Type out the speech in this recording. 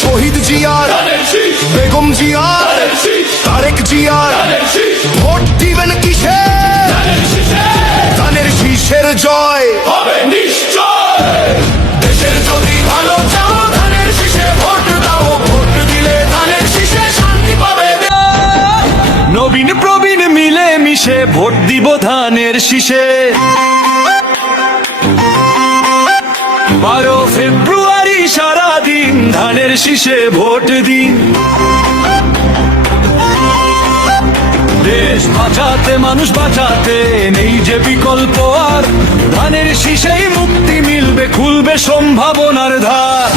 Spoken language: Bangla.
শহীদ জিয়ার, বেগম জিয়ার, তারেক জিয়ার, ভোট দিবেন কিসে? ধানের শীষের জয় হবে নিশ্চয়। দেশের যদি ভালো চাও ধানের শীষে ভোট দাও, ভোট দিলে ধানের শীষে শান্তি পাবে। নবীন প্রবীণ মিলে মিশে ভোট দিব ধানের শীষে। 12 ফেব্রুয়ারি সারাদিন ধানের শীষে ভোট দিন। দেশ বাঁচাতে মানুষ বাঁচাতে নেই যে বিকল্প আর, ধানের শীষেই মুক্তি মিলবে, খুলবে সম্ভাবনার ধার।